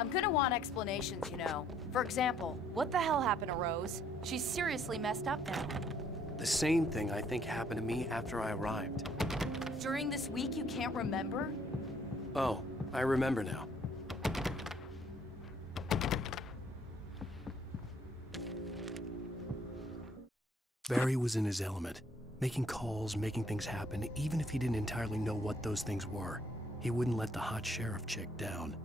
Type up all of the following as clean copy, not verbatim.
I'm gonna want explanations, you know. For example, what the hell happened to Rose? She's seriously messed up now. The same thing I think happened to me after I arrived. During this week you can't remember? Oh, I remember now. Barry was in his element, making calls, making things happen, even if he didn't entirely know what those things were. He wouldn't let the hot sheriff chick down.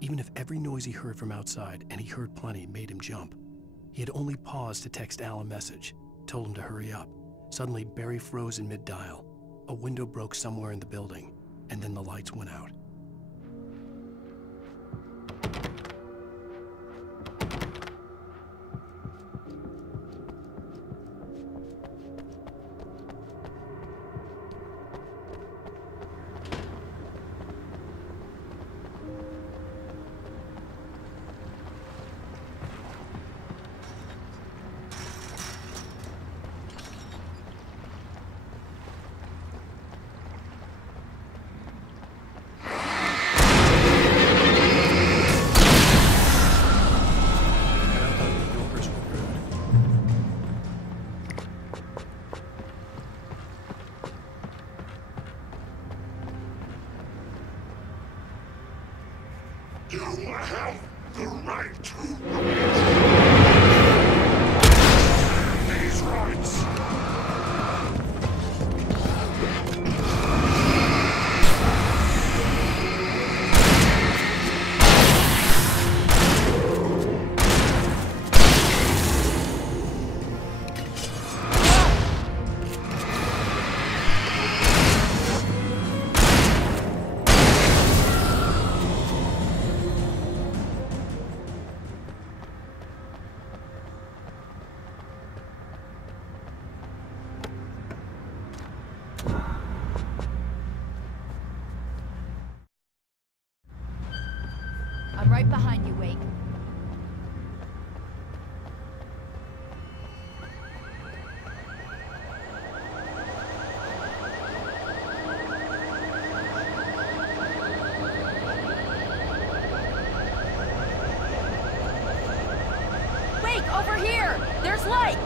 Even if every noise he heard from outside, and he heard plenty, made him jump. He had only paused to text Al a message, told him to hurry up. Suddenly, Barry froze in mid-dial. A window broke somewhere in the building, and then the lights went out. You have the right to these rights. I'm right behind you, Wake. Wake, over here! There's light!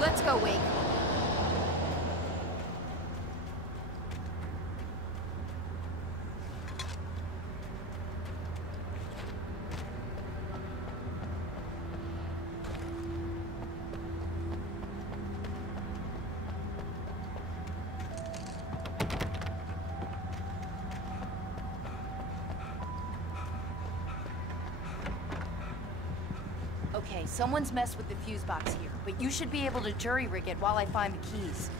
Let's go, Wake. Okay, someone's messed with the fuse box here, but you should be able to jury-rig it while I find the keys.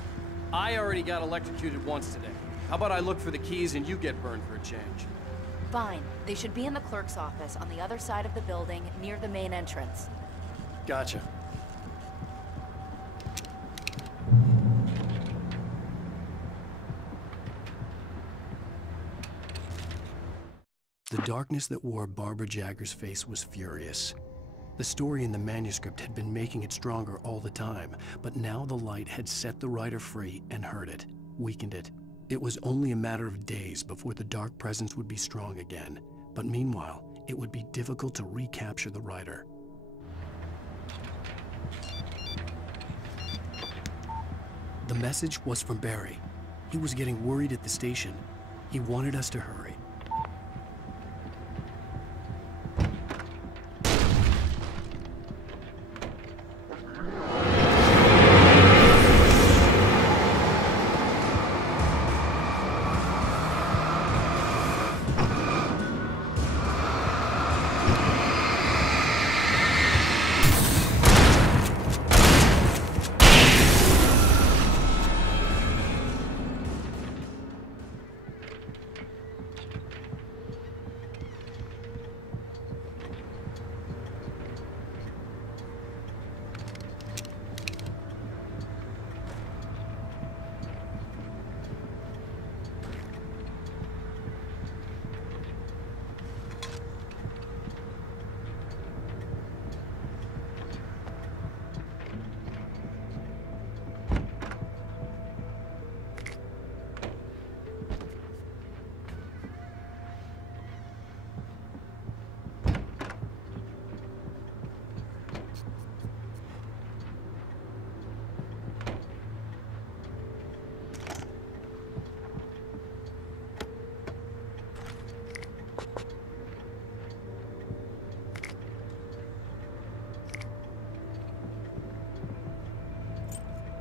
I already got electrocuted once today. How about I look for the keys and you get burned for a change? Fine. They should be in the clerk's office on the other side of the building, near the main entrance. Gotcha. The darkness that wore Barbara Jagger's face was furious. The story in the manuscript had been making it stronger all the time, but now the light had set the writer free and hurt it, weakened it. It was only a matter of days before the dark presence would be strong again, but meanwhile, it would be difficult to recapture the writer. The message was from Barry. He was getting worried at the station. He wanted us to hurry.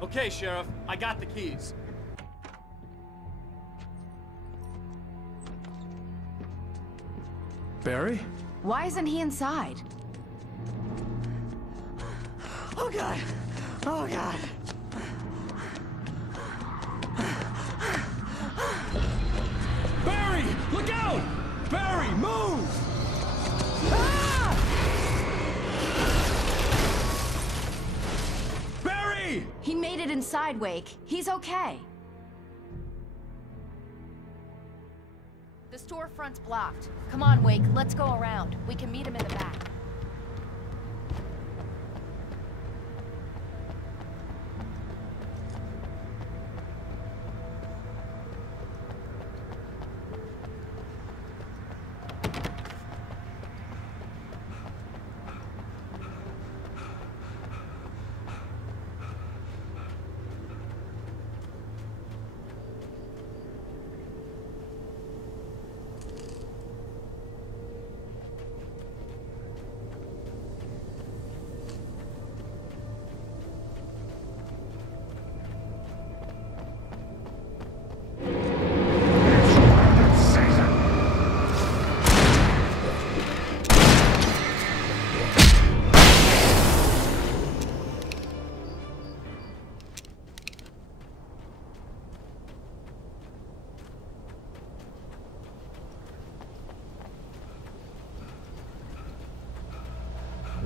Okay, Sheriff, I got the keys. Barry? Why isn't he inside? Oh God! Oh God! Barry! Look out! Barry, move! Ah! Barry! He made it inside, Wake. He's okay. The storefront's blocked. Come on, Wake. Let's go around. We can meet him in the back.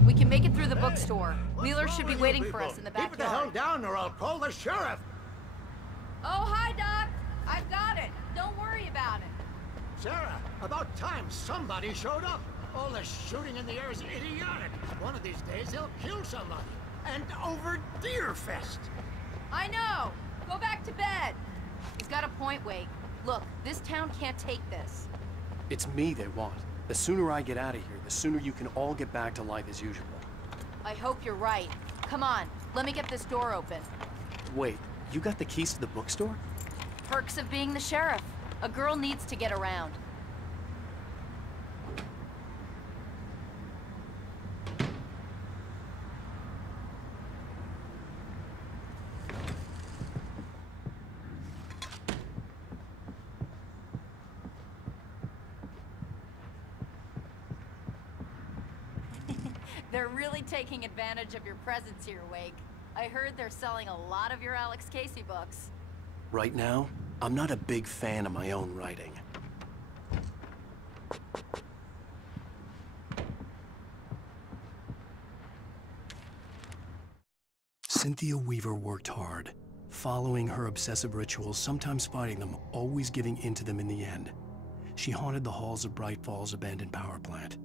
We can make it through the bookstore. Wheeler should be waiting for us in the backyard. Keep the hell down or I'll call the sheriff! Oh, hi, Doc. I've got it. Don't worry about it. Sarah, about time somebody showed up. All the shooting in the air is idiotic. One of these days they'll kill somebody. And over Deerfest. I know. Go back to bed. He's got a point, Wake. Look, this town can't take this. It's me they want. The sooner I get out of here, the sooner you can all get back to life as usual. I hope you're right. Come on, let me get this door open. Wait, you got the keys to the bookstore? Perks of being the sheriff. A girl needs to get around. They're really taking advantage of your presence here, Wake. I heard they're selling a lot of your Alex Casey books. Right now, I'm not a big fan of my own writing. Cynthia Weaver worked hard, following her obsessive rituals, sometimes fighting them, always giving in to them in the end. She haunted the halls of Bright Falls' abandoned power plant.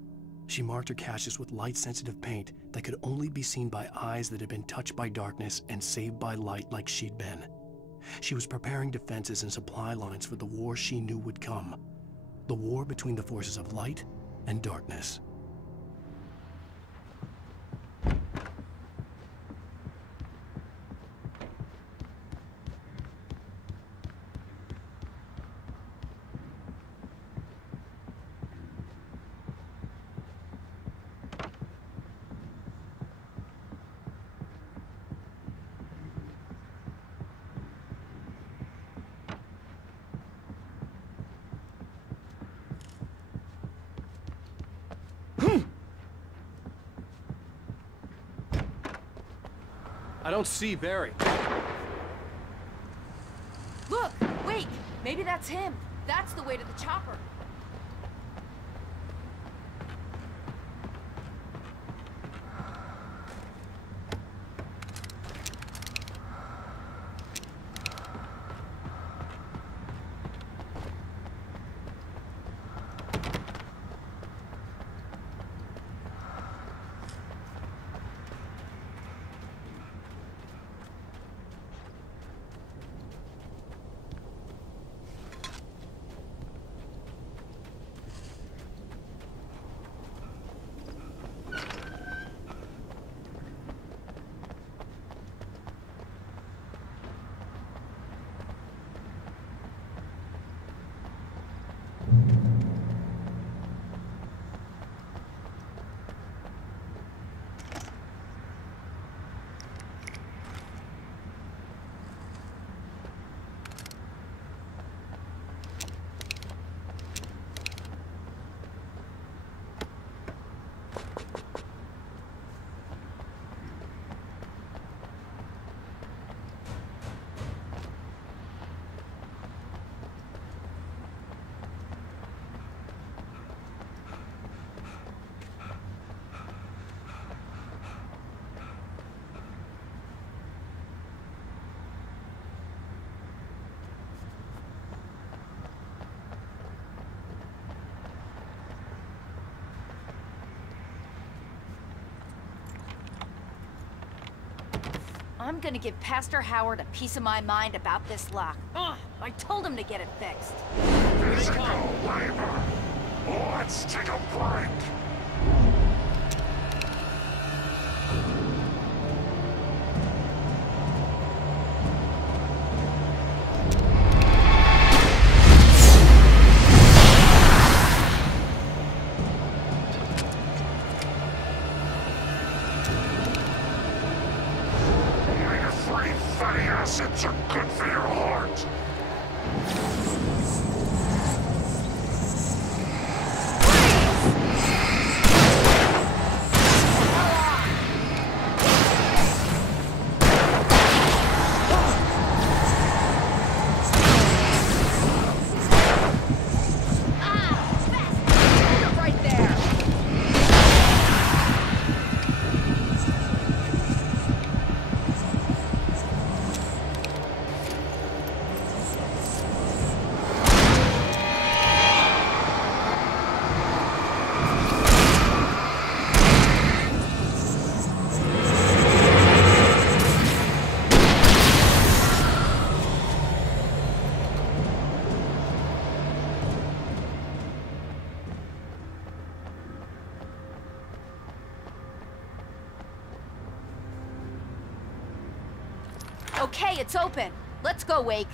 She marked her caches with light-sensitive paint that could only be seen by eyes that had been touched by darkness and saved by light like she'd been. She was preparing defenses and supply lines for the war she knew would come. The war between the forces of light and darkness. I don't see Barry. Look! Wake! Maybe that's him. That's the way to the chopper. I'm gonna give Pastor Howard a piece of my mind about this lock. Ugh, I told him to get it fixed. Physical labor. Let's take a break. Omega-3 fatty acids are good for your heart. Okay, it's open. Let's go, Wake.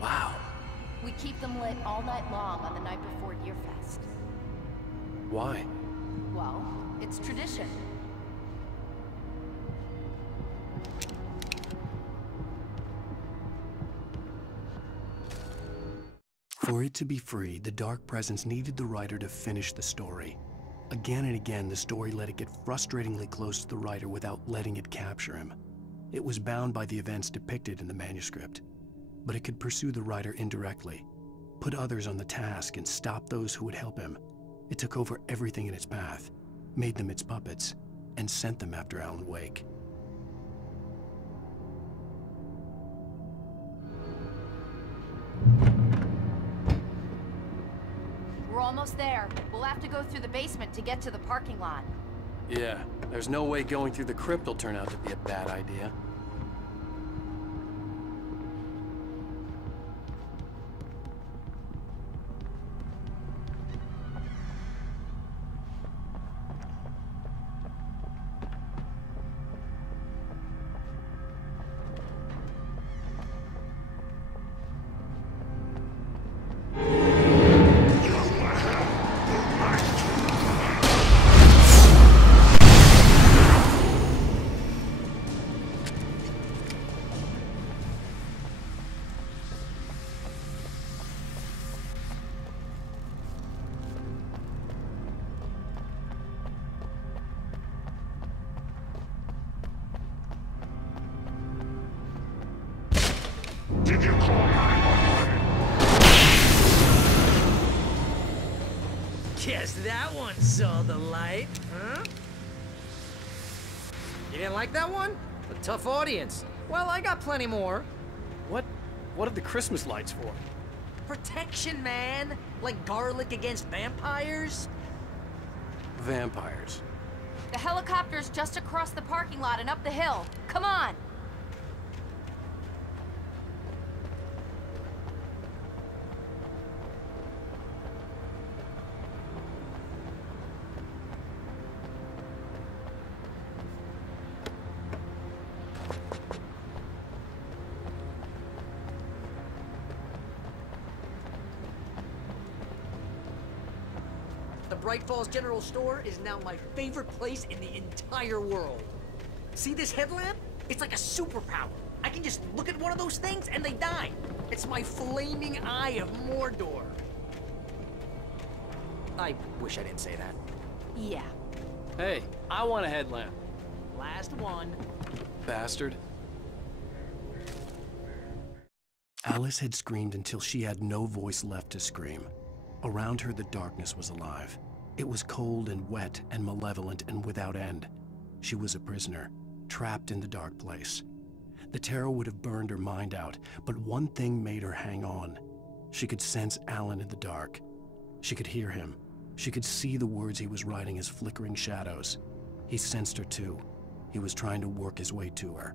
Wow. We keep them lit all night long on the night before Yearfest. Why? Well, it's tradition. For it to be free, the dark presence needed the writer to finish the story. Again and again, the story let it get frustratingly close to the writer without letting it capture him. It was bound by the events depicted in the manuscript, but it could pursue the writer indirectly, put others on the task, and stop those who would help him. It took over everything in its path, made them its puppets, and sent them after Alan Wake. We're almost there. We'll have to go through the basement to get to the parking lot. Yeah, there's no way going through the crypt will turn out to be a bad idea. Did you call 911? Guess that one saw the light, huh? You didn't like that one? A tough audience. Well, I got plenty more. What are the Christmas lights for? Protection, man. Like garlic against vampires. Vampires. The helicopter's just across the parking lot and up the hill. Come on! The Bright Falls General Store is now my favorite place in the entire world. See this headlamp? It's like a superpower. I can just look at one of those things and they die. It's my flaming eye of Mordor. I wish I didn't say that. Yeah. Hey, I want a headlamp. Last one. Bastard. Alice had screamed until she had no voice left to scream. Around her, the darkness was alive. It was cold and wet and malevolent and without end. She was a prisoner, trapped in the dark place. The terror would have burned her mind out, but one thing made her hang on. She could sense Alan in the dark. She could hear him. She could see the words he was writing as flickering shadows. He sensed her too. He was trying to work his way to her.